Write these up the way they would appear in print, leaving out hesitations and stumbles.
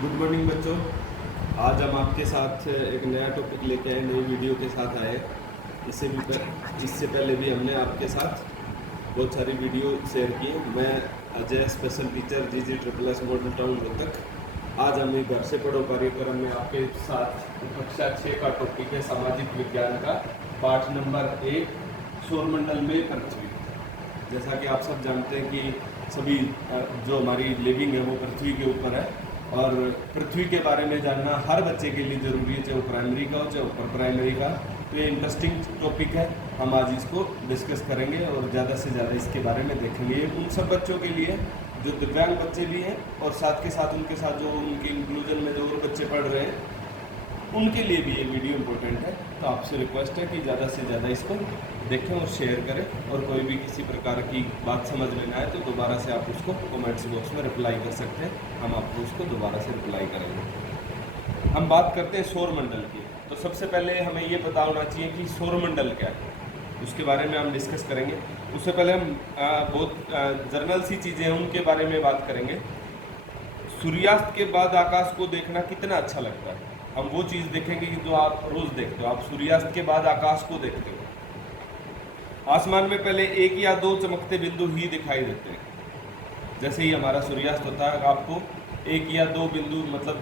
Good morning बच्चों। आज हम आपके साथ एक नया टॉपिक लेके आए, नई वीडियो के साथ आए। इससे पहले भी हमने आपके साथ बहुत सारी वीडियो शेयर की। मैं Ajay, special teacher GG triple S model town Rohtak. आज हम घर से पढ़ो कार्यक्रम में आपके साथ कक्षा 6 का टॉपिक है सामाजिक विज्ञान का पाठ नंबर 1, सौरमंडल में पृथ्वी। जैसा कि आप सब जानते हैं कि सभी जो हमारी लिविंग है वो पृथ्वी के ऊपर है, और पृथ्वी के बारे में जानना हर बच्चे के लिए ज़रूरी है, चाहे वो प्राइमरी का हो चाहे ऊपर प्राइमरी का। तो ये इंटरेस्टिंग टॉपिक है, हम आज इसको डिस्कस करेंगे और ज़्यादा से ज़्यादा इसके बारे में देखेंगे। ये उन सब बच्चों के लिए जो दिव्यांग बच्चे भी हैं और साथ के साथ उनके साथ जो उनके इंक्लूजन में जो और बच्चे पढ़ रहे हैं उनके लिए भी ये वीडियो इम्पोर्टेंट है। तो आपसे रिक्वेस्ट है कि ज़्यादा से ज़्यादा इसको देखें और शेयर करें, और कोई भी किसी प्रकार की बात समझ लेना है तो दोबारा से आप उसको कमेंट्स बॉक्स में रिप्लाई कर सकते हैं, हम आपको उसको दोबारा से रिप्लाई करेंगे। हम बात करते हैं सौरमंडल की। तो सबसे पहले हमें ये पता होना चाहिए कि सौरमंडल क्या है, उसके बारे में हम डिस्कस करेंगे। उससे पहले हम बहुत जर्नल सी चीज़ें हैं उनके बारे में बात करेंगे। सूर्यास्त के बाद आकाश को देखना कितना अच्छा लगता है, हम वो चीज़ देखेंगे कि जो आप रोज़ देखते हो। आप सूर्यास्त के बाद आकाश को देखते हो, आसमान में पहले एक या दो चमकते बिंदु ही दिखाई देते हैं। जैसे ही हमारा सूर्यास्त होता है आपको एक या दो बिंदु, मतलब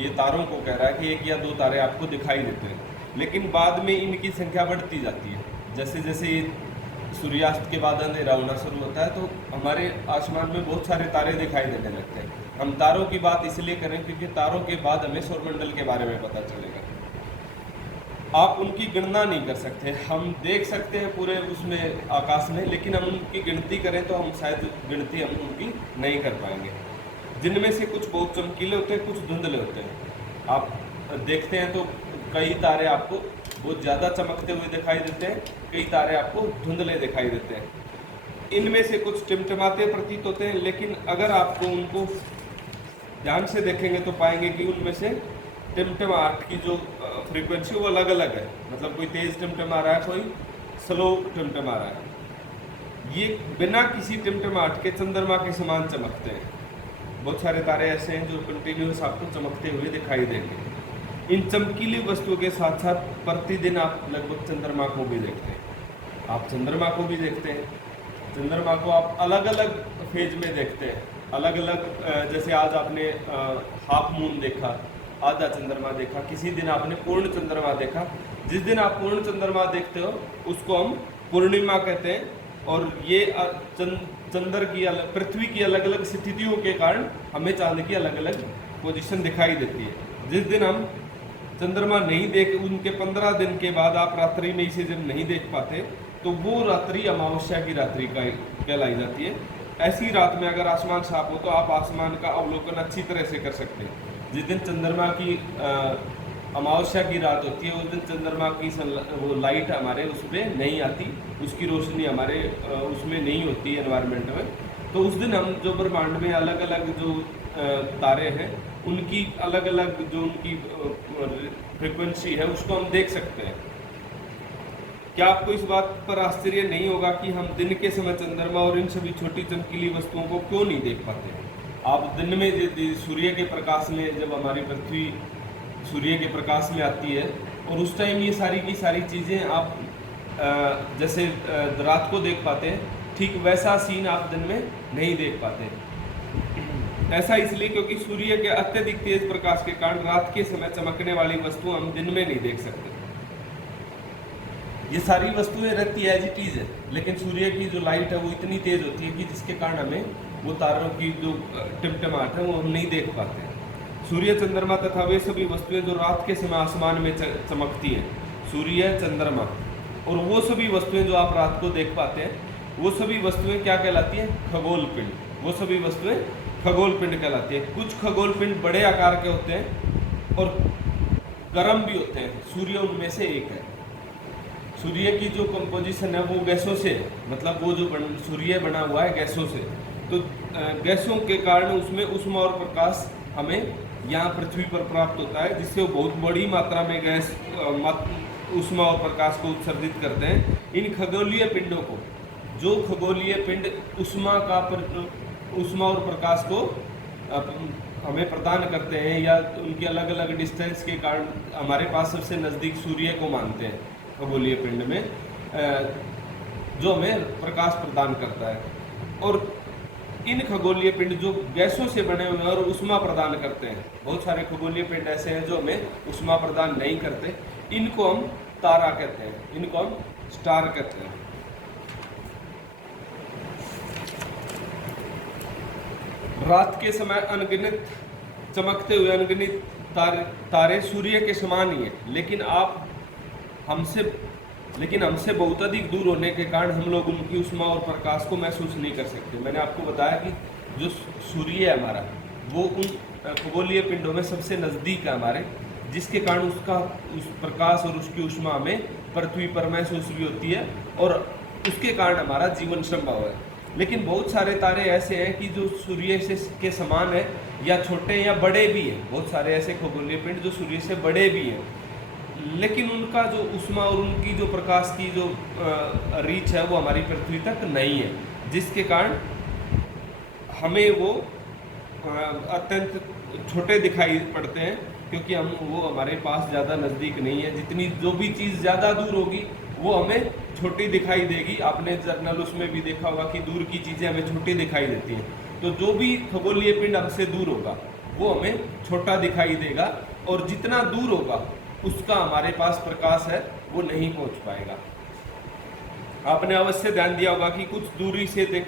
ये तारों को कह रहा है कि एक या दो तारे आपको दिखाई देते हैं, लेकिन बाद में इनकी संख्या बढ़ती जाती है। जैसे जैसे सूर्यास्त के बाद अंधेरा होना शुरू होता है तो हमारे आसमान में बहुत सारे तारे दिखाई देने लगते हैं। हम तारों की बात इसलिए करें क्योंकि तारों के बाद हमें सौरमंडल के बारे में पता चलेगा। आप उनकी गणना नहीं कर सकते, हम देख सकते हैं पूरे उसमें आकाश में, लेकिन हम उनकी गिनती करें तो हम शायद गिनती हम उनकी नहीं कर पाएंगे। जिनमें से कुछ बहुत चमकीले होते हैं, कुछ धुंधले होते हैं। आप देखते हैं तो कई तारे आपको बहुत ज़्यादा चमकते हुए दिखाई देते हैं, कई तारे आपको धुंधले दिखाई देते हैं। इनमें से कुछ टिमटिमाते प्रतीत होते हैं, लेकिन अगर आपको उनको ध्यान से देखेंगे तो पाएंगे कि उनमें से टिमटिमाहट की जो फ्रीक्वेंसी वो अलग अलग है। मतलब कोई तेज़ टिमटिमा रहा है, कोई स्लो टिमटिमा रहा है। ये बिना किसी टिमटिमाहट के चंद्रमा के समान चमकते हैं। बहुत सारे तारे ऐसे हैं जो कंटिन्यूस आपको चमकते हुए दिखाई देंगे। इन चमकीली वस्तुओं के साथ साथ प्रतिदिन आप लगभग चंद्रमा को भी देखते हैं। आप चंद्रमा को भी देखते हैं, चंद्रमा को आप अलग अलग फेज में देखते हैं, अलग अलग। जैसे आज आपने हाफ मून देखा, आधा चंद्रमा देखा, किसी दिन आपने पूर्ण चंद्रमा देखा। जिस दिन आप पूर्ण चंद्रमा देखते हो उसको हम पूर्णिमा कहते हैं, और ये चंद्र की पृथ्वी की अलग अलग स्थितियों के कारण हमें चांद की अलग अलग पोजीशन दिखाई देती है। जिस दिन हम चंद्रमा नहीं देख, उनके 15 दिन के बाद आप रात्रि में इसे जब नहीं देख पाते तो वो रात्रि अमावस्या की रात्रि का कहलाई जाती है। ऐसी रात में अगर आसमान साफ हो तो आप आसमान का अवलोकन अच्छी तरह से कर सकते हैं। जिस दिन चंद्रमा की अमावस्या की रात होती है उस दिन चंद्रमा की वो लाइट हमारे उस पर नहीं आती, उसकी रोशनी हमारे उसमें नहीं होती एनवायरनमेंट में। तो उस दिन हम जो ब्रह्मांड में अलग अलग जो तारे हैं उनकी अलग अलग जो उनकी फ्रिक्वेंसी है उसको हम देख सकते हैं। क्या आपको इस बात पर आश्चर्य नहीं होगा कि हम दिन के समय चंद्रमा और इन सभी छोटी चमकीली वस्तुओं को क्यों नहीं देख पाते? आप दिन में सूर्य के प्रकाश में, जब हमारी पृथ्वी सूर्य के प्रकाश में आती है और उस टाइम ये सारी की सारी चीज़ें आप जैसे रात को देख पाते हैं, ठीक वैसा सीन आप दिन में नहीं देख पाते। ऐसा इसलिए क्योंकि सूर्य के अत्यधिक तेज प्रकाश के कारण रात के समय चमकने वाली वस्तु हम दिन में नहीं देख सकते। ये सारी वस्तुएं रहती है एज इट इज है, लेकिन सूर्य की जो लाइट है वो इतनी तेज होती है कि जिसके कारण हमें वो तारों की जो टिमटिमाहट है वो हम नहीं देख पाते हैं। सूर्य, चंद्रमा तथा वे सभी वस्तुएं जो रात के समय आसमान में चमकती हैं, सूर्य, चंद्रमा और वो सभी वस्तुएं जो आप रात को देख पाते हैं, वो सभी वस्तुएं क्या कहलाती हैं? खगोल पिंड। वो सभी वस्तुएं खगोल पिंड कहलाती है। कुछ खगोल पिंड बड़े आकार के होते हैं और गर्म भी होते हैं, सूर्य उनमें से एक है। सूर्य की जो कंपोजिशन है वो गैसों से, मतलब वो जो सूर्य बना हुआ है गैसों से, तो गैसों के कारण उसमें ऊष्मा और प्रकाश हमें यहाँ पृथ्वी पर प्राप्त होता है, जिससे वो बहुत बड़ी मात्रा में गैस ऊष्मा और प्रकाश को उत्सर्जित करते हैं। इन खगोलीय पिंडों को, जो खगोलीय पिंड ऊष्मा और प्रकाश को हमें प्रदान करते हैं, या उनके अलग अलग डिस्टेंस के कारण हमारे पास सबसे नज़दीक सूर्य को मानते हैं खगोलीय पिंड में, जो हमें प्रकाश प्रदान करता है। और इन खगोलीय पिंड जो गैसों से बने हुए हैं और ऊष्मा प्रदान करते हैं, बहुत सारे खगोलीय पिंड ऐसे हैं जो हमें ऊष्मा प्रदान नहीं करते, इनको हम तारा कहते हैं, इनको हम स्टार कहते हैं। रात के समय अनगिनत चमकते हुए अनगिनत तारे सूर्य के समान ही हैं, लेकिन हमसे बहुत अधिक दूर होने के कारण हम लोग उनकी ऊष्मा और प्रकाश को महसूस नहीं कर सकते। मैंने आपको बताया कि जो सूर्य है हमारा, वो उन खगोलीय पिंडों में सबसे नज़दीक है हमारे, जिसके कारण उस प्रकाश और उसकी ऊष्मा हमें पृथ्वी पर महसूस भी होती है और उसके कारण हमारा जीवन संभव है। लेकिन बहुत सारे तारे ऐसे हैं कि जो सूर्य के समान है या छोटे या बड़े भी हैं, बहुत सारे ऐसे खगोलीय पिंड जो सूर्य से बड़े भी हैं, लेकिन उनका जो ऊष्मा और उनकी जो प्रकाश की जो रीच है वो हमारी पृथ्वी तक नहीं है, जिसके कारण हमें वो अत्यंत छोटे दिखाई पड़ते हैं, क्योंकि वो हमारे पास ज़्यादा नज़दीक नहीं है। जितनी जो भी चीज़ ज़्यादा दूर होगी वो हमें छोटी दिखाई देगी। आपने जर्नल उसमें भी देखा होगा कि दूर की चीज़ें हमें छोटी दिखाई देती हैं, तो जो भी खगोलीय पिंड हमसे दूर होगा वो हमें छोटा दिखाई देगा, और जितना दूर होगा उसका हमारे पास प्रकाश है वो नहीं पहुंच पाएगा। आपने अवश्य ध्यान दिया होगा कि कुछ दूरी से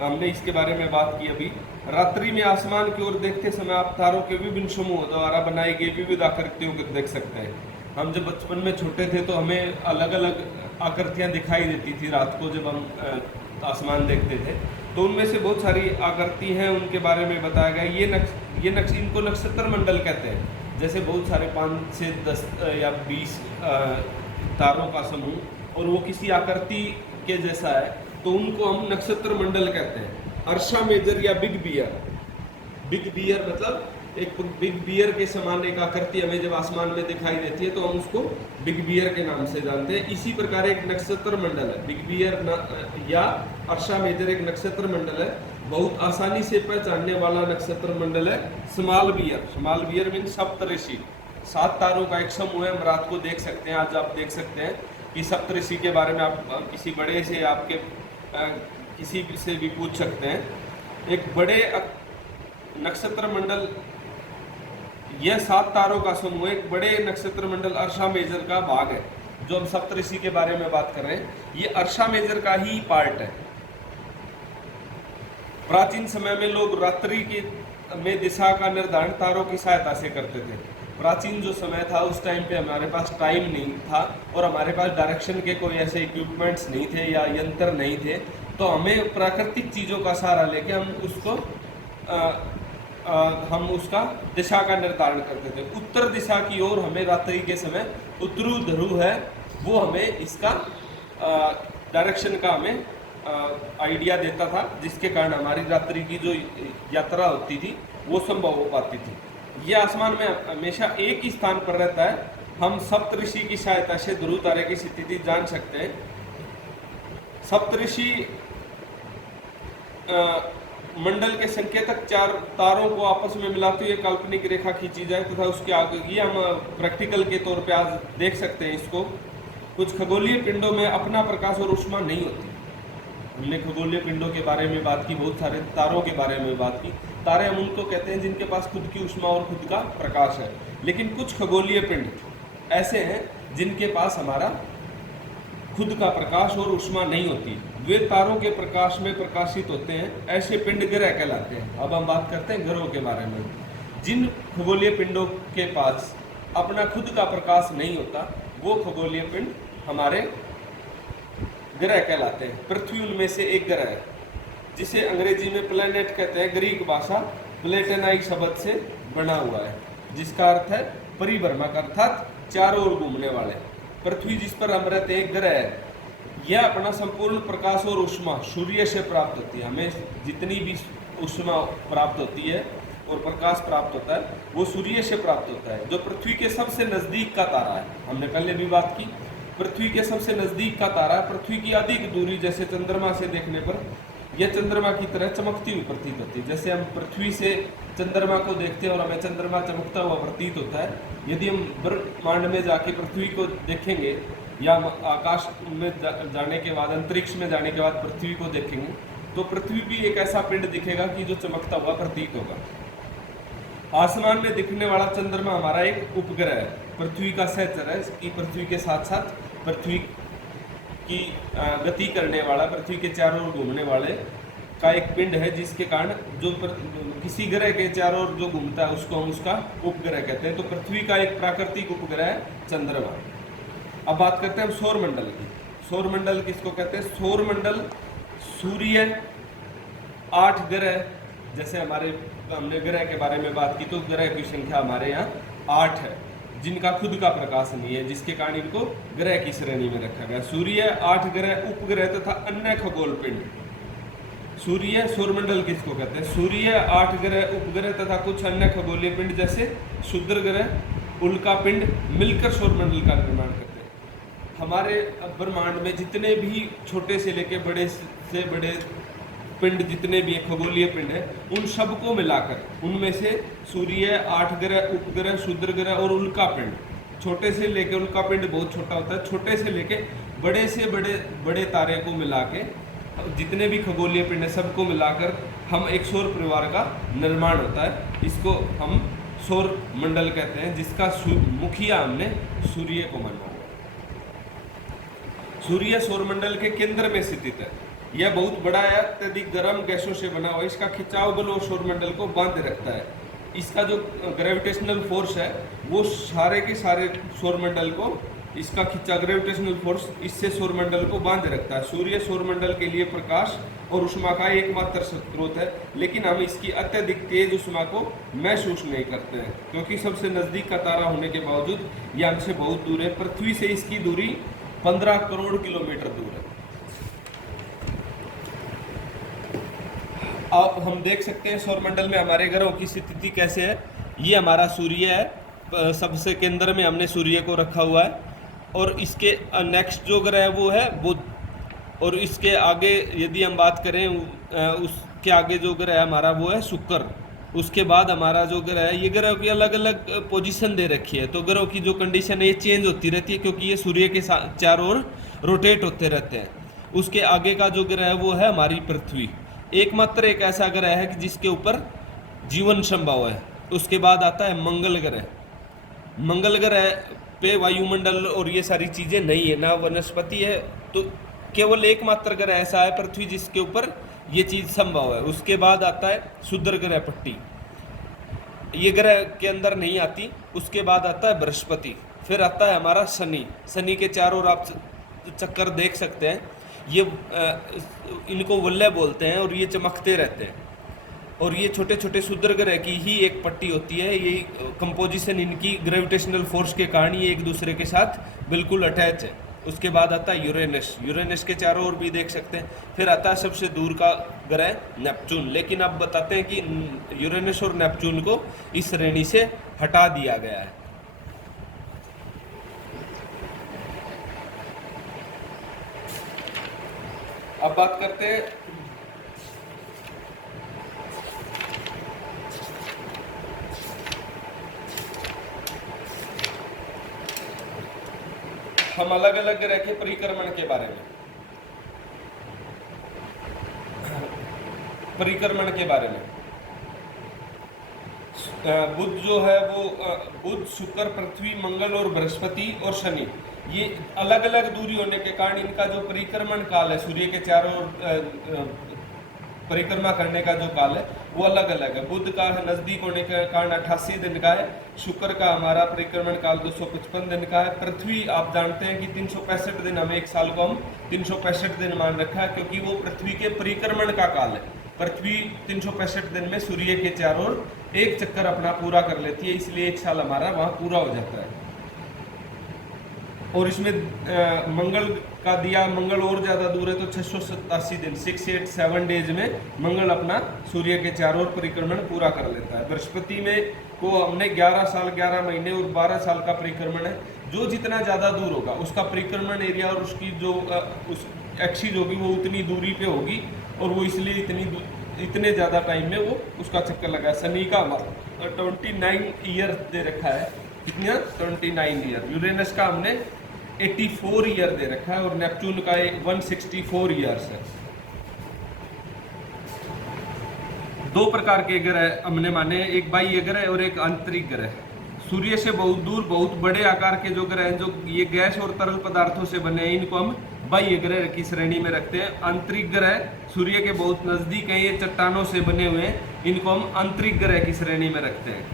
हमने इसके बारे में बात की अभी। रात्रि में आसमान की ओर देखते समय आप तारों के विभिन्न समूहों द्वारा बनाई गई विविध आकृतियों को देख सकते हैं। हम जब बचपन में छोटे थे तो हमें अलग अलग आकृतियां दिखाई देती थी रात को जब हम आसमान देखते थे, तो उनमें से बहुत सारी आकृति हैं, उनके बारे में बताया गया। इनको नक्षत्र मंडल कहते हैं। जैसे बहुत सारे 5 से 10 या 20 तारों का समूह और वो किसी आकृति के जैसा है, तो उनको हम नक्षत्र मंडल कहते हैं। अर्शा मेजर या बिग बियर मतलब एक बिग बियर के समान एक आकृति हमें जब आसमान में दिखाई देती है तो हम उसको बिग बियर के नाम से जानते हैं। इसी प्रकार एक नक्षत्र मंडल है, बिग बियर या अर्शा मेजर एक नक्षत्र मंडल है। बहुत आसानी से पहचानने वाला नक्षत्र मंडल है स्मॉल बियर मीन सप्तऋषि, 7 तारों का एक समूह है। हम रात को देख सकते हैं, आज आप देख सकते हैं कि सप्तऋषि के बारे में आप किसी बड़े से आपके किसी से भी पूछ सकते हैं। एक बड़े नक्षत्र मंडल, यह 7 तारों का समूह एक बड़े नक्षत्र मंडल अर्शा मेजर का भाग है। जो हम सप्तऋषि के बारे में बात कर रहे हैं, ये अर्शा मेजर का ही पार्ट है। प्राचीन समय में लोग रात्रि में दिशा का निर्धारण तारों की सहायता से करते थे। प्राचीन जो समय था उस टाइम पे हमारे पास टाइम नहीं था और हमारे पास डायरेक्शन के कोई ऐसे इक्विपमेंट्स नहीं थे या यंत्र नहीं थे, तो हमें प्राकृतिक चीज़ों का सहारा लेके हम उसका दिशा का निर्धारण करते थे। उत्तर दिशा की ओर हमें रात्रि के समय उत्तरी ध्रुव है, वो हमें इसका डायरेक्शन का हमें आइडिया देता था, जिसके कारण हमारी रात्रि की जो यात्रा होती थी वो संभव हो पाती थी। ये आसमान में हमेशा एक ही स्थान पर रहता है। हम सप्तऋषि की सहायता से ध्रुव तारे की स्थिति जान सकते हैं। सप्तऋषि मंडल के संकेतक 4 तारों को आपस में मिलाती हुई काल्पनिक रेखा खींची जाए तथा उसके आगे ये हम प्रैक्टिकल के तौर पे आज देख सकते हैं इसको। कुछ खगोलीय पिंडों में अपना प्रकाश और ऊष्मा नहीं होती। हमने खगोलीय पिंडों के बारे में बात की, बहुत सारे तारों के बारे में बात की। तारे हम उनको कहते हैं जिनके पास खुद की ऊष्मा और खुद का प्रकाश है। लेकिन कुछ खगोलीय पिंड ऐसे हैं जिनके पास हमारा खुद का प्रकाश और ऊष्मा नहीं होती, वे तारों के प्रकाश में प्रकाशित होते हैं। ऐसे पिंड ग्रह कहलाते हैं। अब हम बात करते हैं ग्रहों के बारे में। जिन खगोलीय पिंडों के पास अपना खुद का प्रकाश नहीं होता वो खगोलीय पिंड हमारे ग्रह कहलाते हैं। पृथ्वी उनमें से एक ग्रह है, जिसे अंग्रेजी में प्लैनेट कहते हैं। ग्रीक भाषा प्लेटेनाई शब्द से बना हुआ है, जिसका अर्थ है परिभ्रमक, अर्थात चारों ओर घूमने वाले। पृथ्वी जिस पर हम रहते हैं ग्रह है, यह अपना संपूर्ण प्रकाश और ऊष्मा सूर्य से प्राप्त होती है। हमें जितनी भी ऊष्मा प्राप्त होती है और प्रकाश प्राप्त होता है वो सूर्य से प्राप्त होता है, जो पृथ्वी के सबसे नज़दीक का तारा है। हमने पहले भी बात की, पृथ्वी के सबसे नज़दीक का तारा। पृथ्वी की अधिक दूरी जैसे चंद्रमा से देखने पर यह चंद्रमा की तरह चमकती हुई प्रतीत होती है। जैसे हम पृथ्वी से चंद्रमा को देखते हैं और हमें चंद्रमा चमकता हुआ प्रतीत होता है, यदि हम ब्रह्मांड में जाके पृथ्वी को देखेंगे या आकाश में जाने के बाद, अंतरिक्ष में जाने के बाद पृथ्वी को देखेंगे, तो पृथ्वी भी एक ऐसा पिंड दिखेगा कि जो चमकता हुआ प्रतीत होगा। आसमान में दिखने वाला चंद्रमा हमारा एक उपग्रह है, पृथ्वी का सहचर है, कि पृथ्वी के साथ साथ पृथ्वी की गति करने वाला, पृथ्वी के चारों ओर घूमने वाले का एक पिंड है, जिसके कारण जो किसी ग्रह के चारों ओर जो घूमता है उसको हम उसका उपग्रह कहते हैं। तो पृथ्वी का एक प्राकृतिक उपग्रह है चंद्रमा। अब बात करते हैं हम सौरमंडल की। सौरमंडल किसको कहते हैं? सौरमंडल सूर्य, 8 ग्रह, जैसे हमने ग्रह के बारे में बात की तो ग्रह की संख्या हमारे यहाँ 8 है, जिनका खुद का प्रकाश नहीं है, जिसके कारण इनको ग्रह की श्रेणी में रखा गया। सूर्य, 8 ग्रह, उपग्रह तथा अन्य खगोल पिंड। सूर्य, सौरमंडल किसको कहते हैं? सूर्य, 8 ग्रह, उपग्रह तथा कुछ अन्य खगोलीय पिंड जैसे क्षुद्र ग्रह, उल्का पिंड मिलकर सौरमंडल का निर्माण करते हैं। हमारे ब्रह्मांड में जितने भी छोटे से लेके बड़े से बड़े पिंड, जितने भी खगोलीय पिंड है, उन सबको मिलाकर उनमें से सूर्य, 8 ग्रह, उपग्रह, क्षुद्र ग्रह और उल्का पिंड, छोटे से लेके, उल्का पिंड बहुत छोटा होता है, छोटे से लेके बड़े से बड़े तारे को मिला के जितने भी खगोलीय पिंड है सबको मिलाकर हम एक सौर परिवार का निर्माण होता है। इसको हम सौर मंडल कहते हैं, जिसका मुखिया हमने सूर्य को माना हुआ। सूर्य सौरमंडल के केंद्र में स्थित है। यह बहुत बड़ा है, अत्यधिक गर्म गैसों से बना हुआ। इसका खिंचाव बल और सौरमंडल को बांधे रखता है। इसका जो ग्रेविटेशनल फोर्स है वो सारे के सारे सौरमंडल को, इसका खिंचा ग्रेविटेशनल फोर्स इससे सौरमंडल को बांधे रखता है। सूर्य सौरमंडल के लिए प्रकाश और ऊष्मा का एकमात्र स्रोत है, लेकिन हम इसकी अत्यधिक तेज ऊष्मा को महसूस नहीं करते हैं, क्योंकि सबसे नज़दीक का तारा होने के बावजूद यह हमसे बहुत दूर है। पृथ्वी से इसकी दूरी 15 करोड़ किलोमीटर दूर है। अब हम देख सकते हैं सौरमंडल में हमारे ग्रहों की स्थिति कैसे है। ये हमारा सूर्य है, सबसे केंद्र में हमने सूर्य को रखा हुआ है, और इसके नेक्स्ट जो ग्रह है वो है बुध, और इसके आगे यदि हम बात करें उसके आगे जो ग्रह है हमारा वो है शुक्र। उसके बाद हमारा जो ग्रह है, ये ग्रहों की अलग अलग पोजीशन दे रखी है, तो ग्रहों की जो कंडीशन है ये चेंज होती रहती है, क्योंकि ये सूर्य के चारों ओर रोटेट होते रहते हैं। उसके आगे का जो ग्रह है वो है हमारी पृथ्वी, एकमात्र एक ऐसा ग्रह है कि जिसके ऊपर जीवन संभव है। उसके बाद आता है मंगल ग्रह। मंगल ग्रह पे वायुमंडल और ये सारी चीज़ें नहीं है, ना वनस्पति है, तो केवल एकमात्र ग्रह ऐसा है पृथ्वी जिसके ऊपर ये चीज़ संभव है। उसके बाद आता है क्षुद्र ग्रह पट्टी, ये ग्रह के अंदर नहीं आती। उसके बाद आता है बृहस्पति, फिर आता है हमारा शनि। शनि के चारों ओर आप चक्कर देख सकते हैं, ये इनको वल्लय बोलते हैं और ये चमकते रहते हैं। और ये छोटे छोटे क्षुद्र ग्रह की ही एक पट्टी होती है। ये कंपोजिशन इनकी ग्रेविटेशनल फोर्स के कारण ये एक दूसरे के साथ बिल्कुल अटैच है। उसके बाद आता है यूरेनस, यूरेनस के चारों ओर भी देख सकते हैं। फिर आता है सबसे दूर का ग्रह नेपच्यून, लेकिन अब बताते हैं कि यूरेनस और नेपच्यून को इस श्रेणी से हटा दिया गया है। अब बात करते हैं हम अलग अलग ग्रह के परिक्रमण के बारे में। परिक्रमण के बारे में बुध जो है वो बुध, शुक्र, पृथ्वी, मंगल और बृहस्पति और शनि, ये अलग अलग दूरी होने के कारण इनका जो परिक्रमण काल है, सूर्य के चारों ओर परिक्रमा करने का जो काल है वो अलग अलग है। बुध का नज़दीक होने के कारण 88 दिन का है, शुक्र का हमारा परिक्रमण काल 255 दिन का है। पृथ्वी आप जानते हैं कि 365 दिन, हमें एक साल को हम 365 दिन मान रखा है, क्योंकि वो पृथ्वी के परिक्रमण का काल है। पृथ्वी 365 दिन में सूर्य के चारों ओर एक चक्कर अपना पूरा कर लेती है, इसलिए एक साल हमारा वहाँ पूरा हो जाता है। और इसमें मंगल का दिया, मंगल और ज़्यादा दूर है तो 687 दिन, 687 डेज में मंगल अपना सूर्य के चारों ओर परिक्रमण पूरा कर लेता है। बृहस्पति में को हमने 11 साल 11 महीने और 12 साल का परिक्रमण है। जो जितना ज़्यादा दूर होगा उसका परिक्रमण एरिया और उसकी जो उस एक्सिस होगी वो उतनी दूरी पे होगी, और वो इसलिए इतने ज़्यादा टाइम में वो उसका चक्कर लगा। शनि का 29 ईयर दे रखा है, कितना 29 ईयर। यूरेनस का हमने 84 ईयर दे रखा है और नेपच्यून का 164 ईयर्स है। दो प्रकार के ग्रह हमने माने, एक बाह्य ग्रह और एक आंतरिक ग्रह। सूर्य से बहुत दूर बहुत बड़े आकार के जो ग्रह हैं, जो ये गैस और तरल पदार्थों से बने हैं, इनको हम बाह्य ग्रह की श्रेणी में रखते हैं। आंतरिक ग्रह सूर्य के बहुत नजदीक हैं, ये चट्टानों से बने हुए हैं, इनको हम आंतरिक ग्रह की श्रेणी में रखते हैं।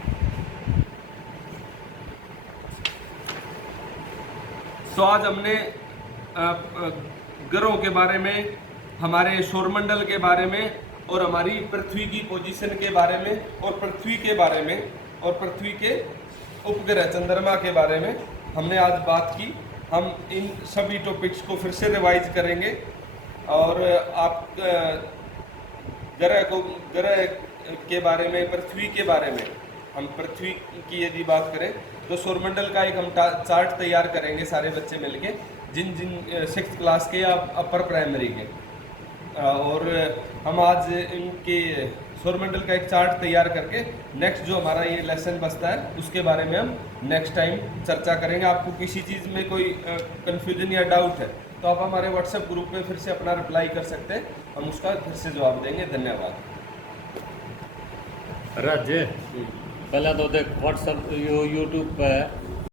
तो आज हमने ग्रहों के बारे में, हमारे सौरमंडल के बारे में और हमारी पृथ्वी की पोजीशन के बारे में और पृथ्वी के बारे में और पृथ्वी के उपग्रह चंद्रमा के बारे में हमने आज बात की। हम इन सभी टॉपिक्स को फिर से रिवाइज करेंगे और आप ग्रह के बारे में, पृथ्वी के बारे में, हम पृथ्वी की यदि बात करें तो सौरमंडल का एक हम चार्ट तैयार करेंगे सारे बच्चे मिलके, जिन 6th क्लास के या अपर प्राइमरी के। और हम आज इनके सौरमंडल का एक चार्ट तैयार करके नेक्स्ट जो हमारा ये लेसन बचता है उसके बारे में हम नेक्स्ट टाइम चर्चा करेंगे। आपको किसी चीज़ में कोई कन्फ्यूजन या डाउट है तो आप हमारे व्हाट्सएप ग्रुप में फिर से अपना रिप्लाई कर सकते हैं, हम उसका फिर से जवाब देंगे। धन्यवाद। राजे, पहले तो देख व्हाट्सएप यूट्यूब पे